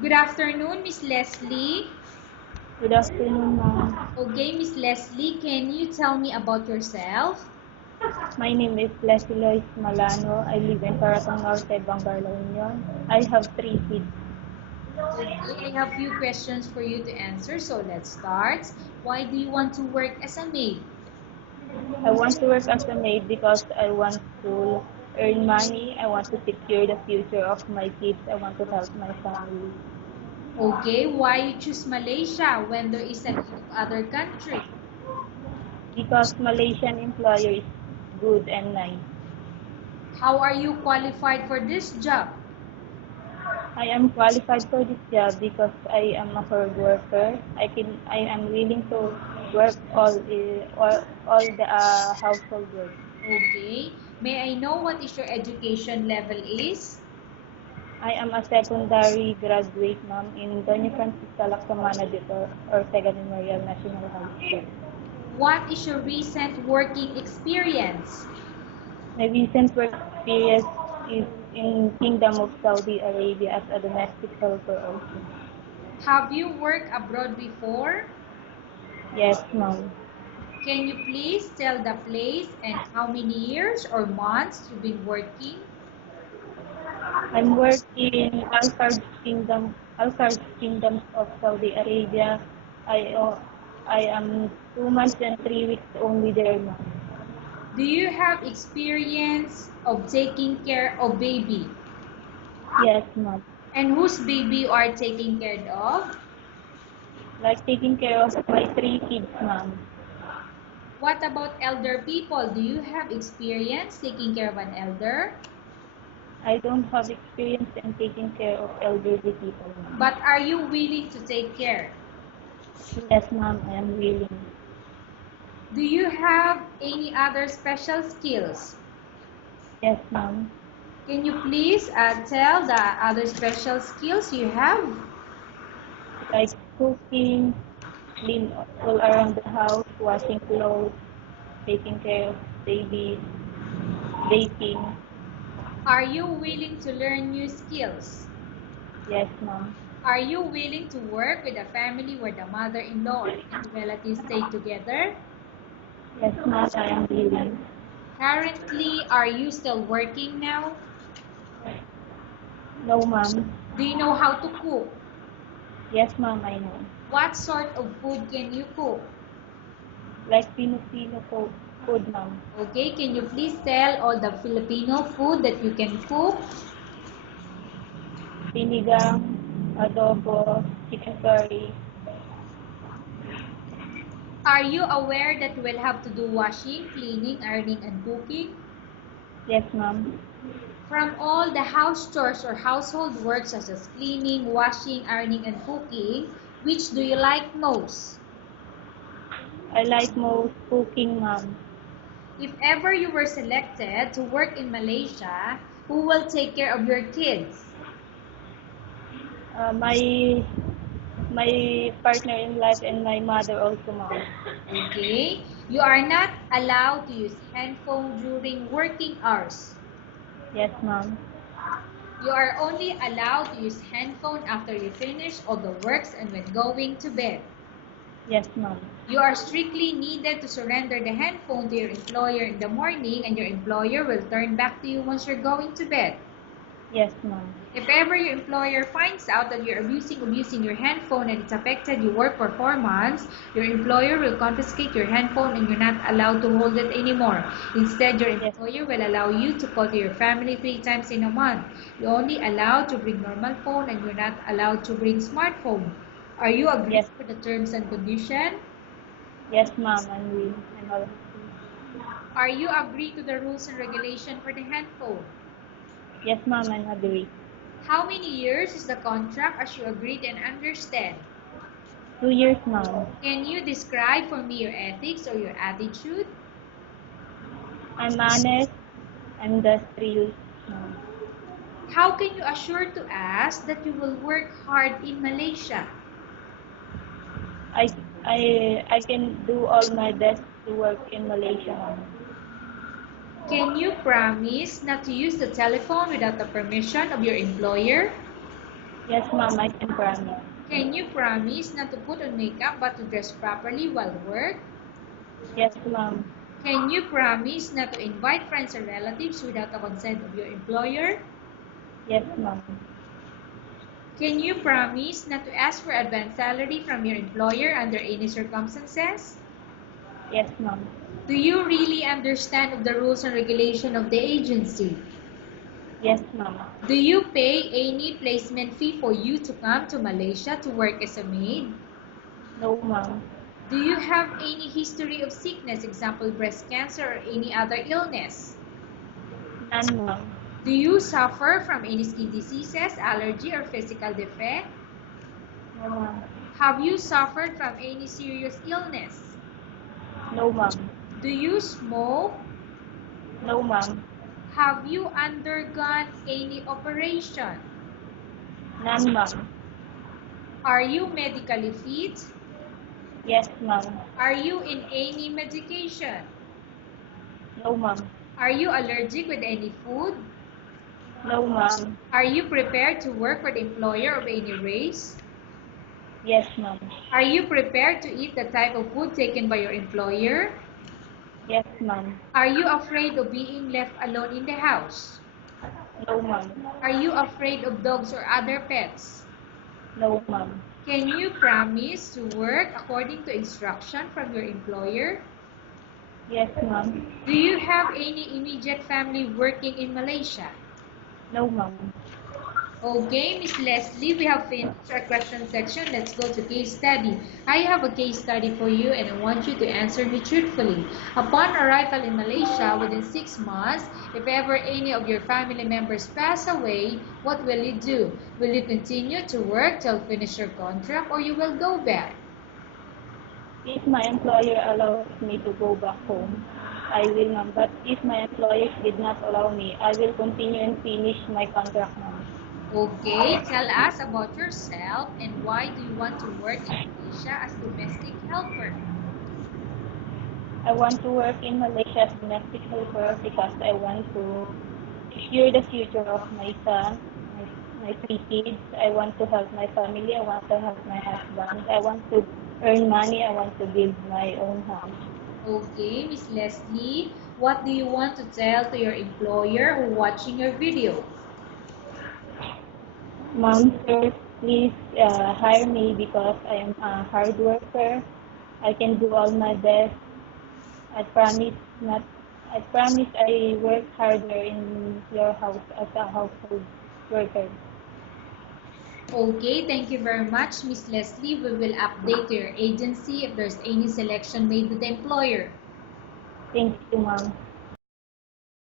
Good afternoon, Miss Leslie. Good afternoon, ma'am. Okay, Miss Leslie, can you tell me about yourself? My name is Leslie Lois Malano. I live in Paratong Norte, Bangar, La Union. I have 3 kids. Okay, I have few questions for you to answer, so let's start. Why do you want to work as a maid? I want to work as a maid because I want to earn money. I want to secure the future of my kids. I want to help my family. Okay, why you choose Malaysia when there is a need of other country? Because Malaysian employer is good and nice. How are you qualified for this job? I am qualified for this job because I am a hard worker. I am willing to work all the household work. Okay, may I know what is your education level is? I am a secondary graduate, ma'am, in Doña Francisca Lacsamana dito or Second Memorial National High School. What is your recent working experience? My recent work experience is in Kingdom of Saudi Arabia as a domestic helper also. Have you worked abroad before? Yes, ma'am. Can you please tell the place and how many years or months you've been working? I'm working in Al Kingdoms of Saudi Arabia. I uh, I am 2 months and 3 weeks only there, ma'am. Do you have experience of taking care of baby? Yes, ma'am. And whose baby you are taking care of? Like taking care of my 3 kids, ma'am. What about elder people? Do you have experience taking care of an elder? I don't have experience in taking care of elderly people, ma'am. But are you willing to take care? Yes, ma'am, I am willing. Do you have any other special skills? Yes, ma'am. Can you please tell the other special skills you have? Like cooking, clean all around the house, washing clothes, taking care of babies, baking. Are you willing to learn new skills? Yes, ma'am. Are you willing to work with a family where the mother-in-law or any relatives stay together? Yes, ma'am, I am willing. Currently, are you still working now? No, ma'am. Do you know how to cook? Yes, ma'am, I know. What sort of food can you cook? Like Filipino food, ma'am. Okay, can you please tell all the Filipino food that you can cook? Sinigang, adobo, chicken curry. Are you aware that you will have to do washing, cleaning, ironing, and cooking? Yes, ma'am. From all the house chores or household work such as cleaning, washing, ironing, and cooking, which do you like most? I like most cooking, ma'am. If ever you were selected to work in Malaysia, who will take care of your kids? My partner in life and my mother also, ma'am. Okay, you are not allowed to use handphone during working hours. Yes, ma'am. You are only allowed to use handphone after you finish all the works and when going to bed. Yes, ma'am. You are strictly needed to surrender the handphone to your employer in the morning, and your employer will turn back to you once you're going to bed. Yes, ma'am. If ever your employer finds out that you're abusing your handphone and it's affected your work performance, your employer will confiscate your handphone and you're not allowed to hold it anymore. Instead, your Yes, employer will allow you to call to your family 3 times in a month. You're only allowed to bring normal phone and you're not allowed to bring smartphone. Are you agreed yes, with the terms and conditions? yes, ma'am. I'm all. Are you agree to the rules and regulation for the handphone? Yes, ma'am. I'm agree. How many years is the contract as you agreed and understand? 2 years, ma'am. Can you describe for me your ethics or your attitude? I'm honest. I'm industrious, ma'am. How can you assure to us that you will work hard in Malaysia? I, I can do all my best to work in Malaysia, ma'am. Can you promise not to use the telephone without the permission of your employer? Yes, ma'am, I can promise. Can you promise not to put on makeup but to dress properly while work? Yes, ma'am. Can you promise not to invite friends or relatives without the consent of your employer? Yes, ma'am. Can you promise not to ask for advance salary from your employer under any circumstances? Yes, ma'am. Do you really understand of the rules and regulation of the agency? Yes, ma'am. Do you pay any placement fee for you to come to Malaysia to work as a maid? No, ma'am. Do you have any history of sickness, example breast cancer or any other illness? None, ma'am. Do you suffer from any skin diseases, allergy or physical defect? No, ma'am. Have you suffered from any serious illness? No, ma'am. Do you smoke? No, ma'am. Have you undergone any operation? None, ma'am. Are you medically fit? Yes, ma'am. Are you in any medication? No, ma'am. Are you allergic with any food? No, ma'am. Are you prepared to work for the employer of any race? Yes, ma'am. Are you prepared to eat the type of food taken by your employer? Yes, ma'am. Are you afraid of being left alone in the house? No, ma'am. Are you afraid of dogs or other pets? No, ma'am. Can you promise to work according to instruction from your employer? Yes, ma'am. Do you have any immediate family working in Malaysia? No, ma'am. Okay, Miss Leslie, we have finished our question section. Let's go to case study. I have a case study for you and I want you to answer me truthfully. Upon arrival in Malaysia within 6 months, if ever any of your family members pass away, what will you do? Will you continue to work till finish your contract or you will go back? If my employer allows me to go back home, I will, ma'am. But if my employers did not allow me, I will continue and finish my contract, ma'am. Okay, tell us about yourself and why do you want to work in Malaysia as domestic helper? I want to work in Malaysia as domestic helper because I want to secure the future of my son, my 3 kids. I want to help my family. I want to help my husband. I want to earn money. I want to build my own house. Okay, Miss Leslie, what do you want to tell to your employer who watching your video? Mom, sir, please hire me because I am a hard worker. I can do all my best. I promise not. I promise I work harder in your house as a household worker. Okay, thank you very much, Miss Leslie. We will update to your agency if there's any selection made with the employer. Thank you, ma'am.